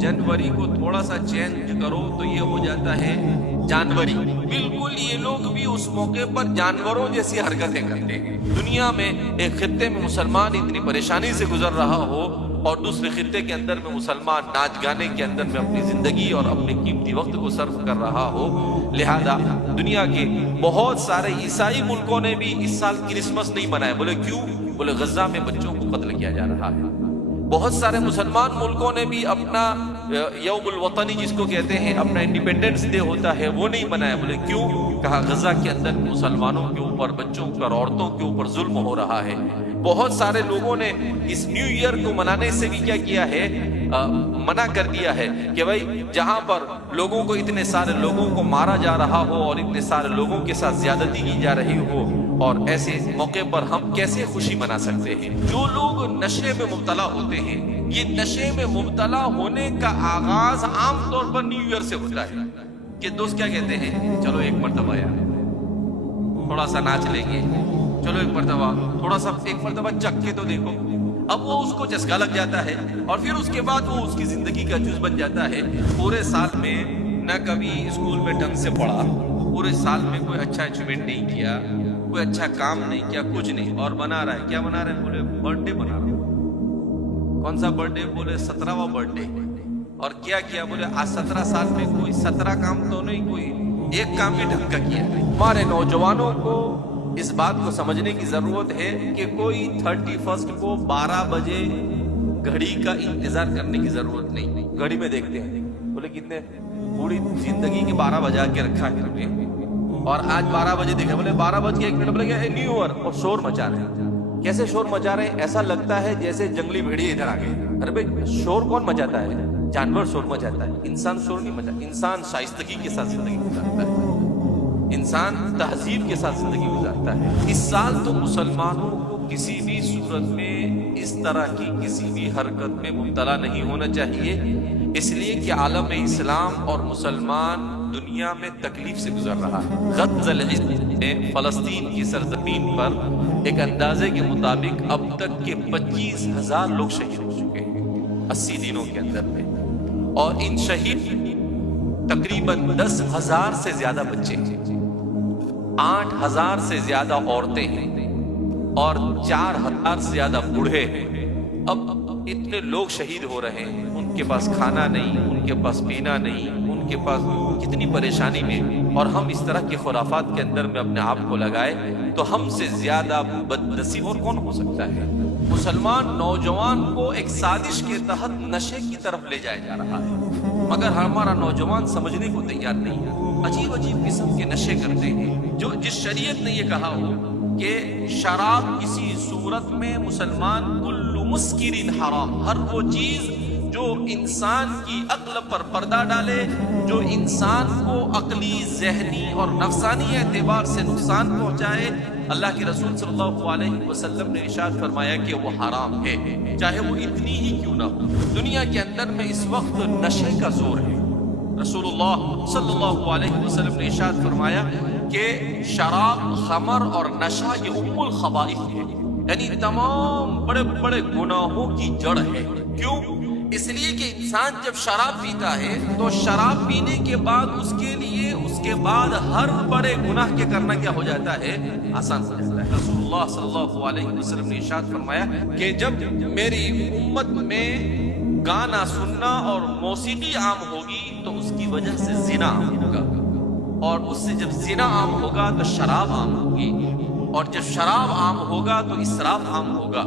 जनवरी को थोड़ा सा चेंज करो तो ये हो जाता है जानवरी। बिल्कुल ये लोग भी उस मौके पर जानवरों जैसी हरकतें करते हैं। दुनिया में एक खित्ते में मुसलमान इतनी परेशानी से गुजर रहा हो और दूसरे खित्ते के अंदर में मुसलमान नाच गाने के अंदर में अपनी जिंदगी और अपने कीमती वक्त को सर्व कर रहा हो। लिहाजा दुनिया के बहुत सारे ईसाई मुल्कों ने भी इस साल क्रिसमस नहीं मनाया। बोले क्यों? बोले गजा में बच्चों को कत्ल किया जा रहा है। बहुत सारे मुसलमान मुल्कों ने भी अपना यौमुल वतनी जिसको कहते हैं, अपना इंडिपेंडेंस डे होता है, वो नहीं मनाया। बोले क्यों? कहा गजा के अंदर मुसलमानों के ऊपर, बच्चों पर, औरतों के ऊपर जुल्म हो रहा है। बहुत सारे लोगों ने इस न्यू ईयर को मनाने से भी क्या किया है, मना कर दिया है कि भाई जहां पर लोगों को, इतने सारे लोगों को मारा जा रहा हो और इतने सारे लोगों के साथ ज्यादती की जा रही हो, और ऐसे मौके पर हम कैसे खुशी मना सकते हैं? जो लोग नशे में मुब्तला होते हैं, ये नशे में मुब्तला होने का आगाज आमतौर पर न्यू ईयर से होता है कि दोस्त क्या कहते हैं, चलो एक मरतबा यार थोड़ा सा नाच लेंगे, चलो एक मरतबा थोड़ा सा, एक मरतबा चख के तो देखो। अब वो उसको चस्का लग जाता है और फिर उसके बाद वो उसकी जिंदगी का जुज बन जाता है। पूरे साल में न कभी स्कूल में ढंग से पढ़ा, पूरे साल में कोई अच्छा अचीवमेंट नहीं किया, कोई अच्छा काम नहीं किया, कुछ नहीं, और बना रहा है, क्या बना रहे हैं? बोले बर्थडे बना रहा हूं। कौन सा बर्थडे? बोले 17वां बर्थडे। और क्या किया? बोले आज 17 साल में कोई 17 काम तो नहीं, कोई एक काम भी ढंग का किया। हमारे नौजवानों को इस बात को समझने की जरूरत है कि कोई 31 को 12 बजे घड़ी का इंतजार करने की जरूरत नहीं। घड़ी में देखते हैं, बोले कितने, पूरी जिंदगी के 12 बजा के रखा है हमने, और आज 12 बजे देखे, बोले 12 बज के 1 मिनट, बोले क्या न्यू ईयर, और शोर मचा रहे हैं। कैसे शोर मचा रहे हैं? ऐसा लगता है जैसे जंगली भेड़िए इधर आ गए। अरे भाई शोर कौन मचाता है? जानवर शोर मचाता है, इंसान शोर नहीं मचाता। इंसान शाइस्तगी के साथ जिंदगी गुजारता है, इंसान तहजीब के साथ जिंदगी गुजारता है। इस साल तो मुसलमानों को किसी भी सूरत में इस तरह की किसी भी हरकत में मुब्तला नहीं होना चाहिए, इसलिए कि आलम इस्लाम और मुसलमान दुनिया में तकलीफ से गुजर रहा है। गज़ल में फलस्तीन की सरजमीन पर एक अंदाजे के मुताबिक अब तक के 25,000 लोग शहीद हो चुके हैं 80 दिनों के अंदर में, और इन शहीद तकरीबन 10,000 से ज्यादा बच्चे हैं, 8,000 से ज्यादा औरतें हैं और 4,000 से ज्यादा बूढ़े हैं। अब इतने लोग शहीद हो रहे हैं, उनके पास खाना नहीं, उनके पास पीना नहीं, उनके पास कितनी परेशानी में, और हम इस तरह के खुराफात के अंदर में अपने आप को लगाए तो हमसे ज्यादा बदनसीब और कौन हो सकता है? मुसलमान नौजवान को एक साजिश के तहत नशे की तरफ ले जाया जा रहा है, मगर हमारा नौजवान समझने को तैयार नहीं है। अजीब अजीब किस्म के नशे करते हैं, जो जिस शरीयत ने ये कहा हो कि शराब किसी सूरत में मुसलमान कुल्लु मुस्किरिन हराम, हर वो चीज जो इंसान की अक्ल पर पर्दा डाले, जो इंसान को अकली, जहनी और नफसानी एतबार से नुकसान पहुंचाए, अल्लाह के रसूल सल्लल्लाहु अलैहि वसल्लम ने इरशाद फरमाया कि वो हराम है, चाहे वो इतनी ही क्यों ना हो। दुनिया के अंदर में इस वक्त नशे का जोर है। रसूलुल्लाह सल्लल्लाहु अलैहि वसल्लम ने इरशाद फरमाया कि शराब, खमर और नशा ये उम्मुल खबाइस है, यानी तमाम बड़े बड़े गुनाहों की जड़ है। क्यों? इसलिए कि इंसान जब शराब पीता है तो शराब पीने के बाद उसके लिए उसके बाद हर बड़े गुनाह के करना क्या हो जाता है? आसान हो जाता है। रसूलुल्लाह सल्लल्लाहु अलैहि वसल्लम ने इरशाद फरमाया कि जब मेरी उम्मत में गाना सुनना और मौसीकी आम होगी तो उसकी वजह से जिना आम होगा, और उससे जब जिना आम होगा तो शराब आम होगी, और जब शराब आम होगा तो इसराफ आम होगा,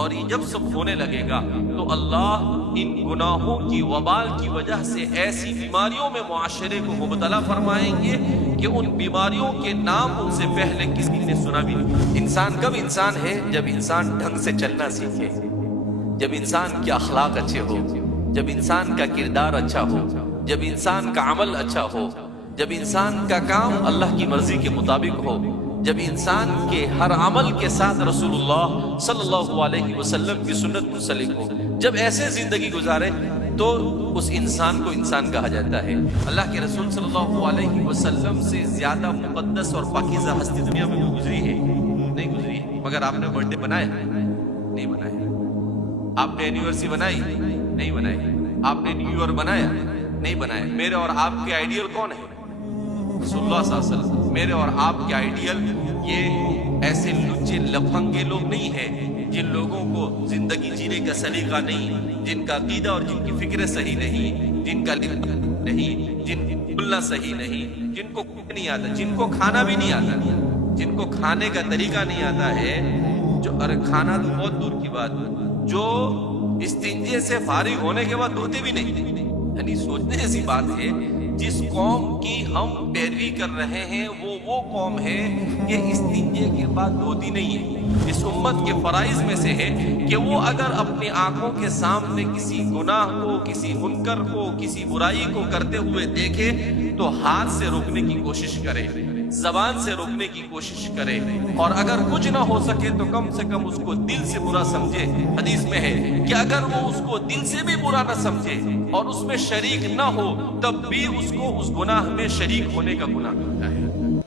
और ये जब सब होने लगेगा तो अल्लाह इन गुनाहों की वबाल की वजह से ऐसी बीमारियों में मुआशरे को मुबतला फरमाएंगे कि उन बीमारियों के नाम उनसे पहले किसी ने सुना भी नहीं। इंसान कब इंसान है? जब इंसान ढंग से चलना सीखे, जब इंसान के अखलाक अच्छे हो, जब इंसान का किरदार अच्छा हो, जब इंसान का अमल अच्छा हो, जब इंसान का काम अल्लाह की मर्जी के मुताबिक हो, जब इंसान के हर अमल के साथ रसूलुल्लाह सल्लल्लाहु अलैहि वसल्लम की सुन्नत मुंसलिक हो, जब ऐसे जिंदगी गुजारे तो उस इंसान को इंसान कहा जाता है। अल्लाह के रसूल सल्लल्लाहु अलैहि वसल्लम से ज्यादा मुकद्दस और पाकीज़ा हस्ती दुनिया में गुजरी है? नहीं गुजरी है। मगर आपने बर्थडे बनाया? नहीं बनाया। आपने एनिवर्सरी बनाई? नहीं बनाई। آپ نے نیو ایئر بنایا؟ نہیں بنایا۔ میرے اور آپ کے آئیڈیل کون ہے؟ رسول اللہ صلی اللہ علیہ وسلم۔ میرے اور آپ کے آئیڈیل یہ ایسے لچے لفنگے لوگ نہیں ہیں جن لوگوں کو زندگی جینے کا سلیقہ نہیں، جن کا عقیدہ اور جن کی فکر صحیح نہیں، جن کا لکھنا نہیں، جن کی بولنا صحیح نہیں، جن کو کچھ نہیں آتا، جن کو کھانا بھی نہیں آتا، جن کو کھانے کا طریقہ نہیں آتا ہے، جو اور کھانا تو بہت دور کی بات، جو استنجے سے فارغ ہونے کے بعد دھوتے بھی نہیں۔ یعنی سوچنے جیسی بات ہے، جس قوم کی ہم پیروی کر رہے ہیں وہ قوم ہے کہ استنجے کے بعد دھوتی نہیں ہے۔ اس امت کے فرائض میں سے ہے کہ وہ اگر اپنی آنکھوں کے سامنے کسی گناہ کو، کسی منکر کو، کسی برائی کو کرتے ہوئے دیکھے تو ہاتھ سے روکنے کی کوشش کرے، زبان سے روکنے کی کوشش کرے، اور اگر کچھ نہ ہو سکے تو کم سے کم اس کو دل سے برا سمجھے۔ حدیث میں ہے کہ اگر وہ اس کو دل سے بھی برا نہ سمجھے اور اس میں شریک نہ ہو تب بھی اس کو اس گناہ میں شریک ہونے کا گناہ کرتا ہے۔